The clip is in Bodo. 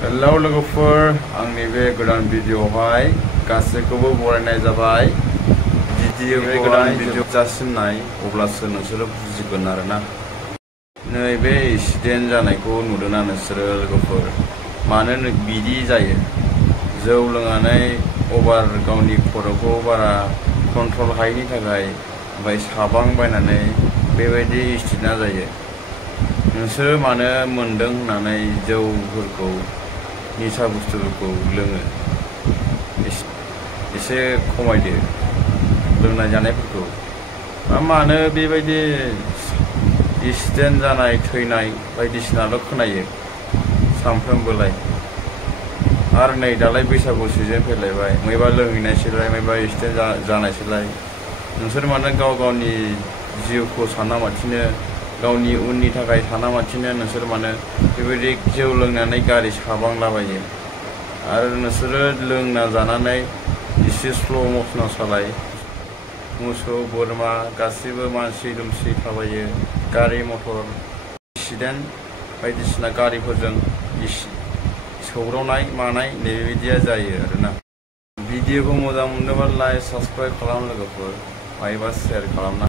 हेलौ लोगोफोर, आंनि बे गोदान भिडिअआवहाय गासैखौबो बरायनाय जाबाय। भिडिअखौ गोदान भिडिअ जासिम नाय, अब्लासो नोंसोरो बुजिगोन आरोना। नैबे एक्सिडेन्ट जानायखौ नुदोंना नोंसोरो लोगोफोर? मानो बिदि जायो? जौ लोंनानै अभार गावनि खर'खौ बारा कन्ट्रल हायैनि थाखाय ओमफ्राय साबां बायनानै बेबायदि एक्सिडेन्टआ जायो। नोंसोरो मानो मोन्दों होननानै जौफोरखौ निसा बुस्थुफोरखौ लोङो? एसे खमायदो लोंनाय जानायफोरखौ। मानो बेबायदि एक्सिडेन्ट जानाय थैनाय बायदिसिनाल' खोनायो सानफ्रोमबोलाय? आरो नै दालाय बैसागु सिजन फैलायबाय, मैबा लोंहैनायसैलाय, मैबा एक्सिडेन्ट जानायसैलाय। नोंसोर मानो गाव गावनि जिउखौ सानालासिनो, गावनि उननि थाखाय सानालासिनो नोंसोर मानो बेबायदि जौ लोंनानै गारि साबांलाबायो? आरो नोंसोरो लोंना जानानै एसे स्ल' मसनाव सालाय। मोसौ बोरमा गासैबो मानसि दुमसि थाबायो, गारि मटर एक्सिडेन्ट बायदिसिना गारिफोरजों सौग्रावनाय मानाय नैबेबायदिया जायो आरोना। भिडिअखौ मोजां मोनोबा लाइक साबस्क्राइब खालाम लोगोफोर, हायोबा शेयार खालामना।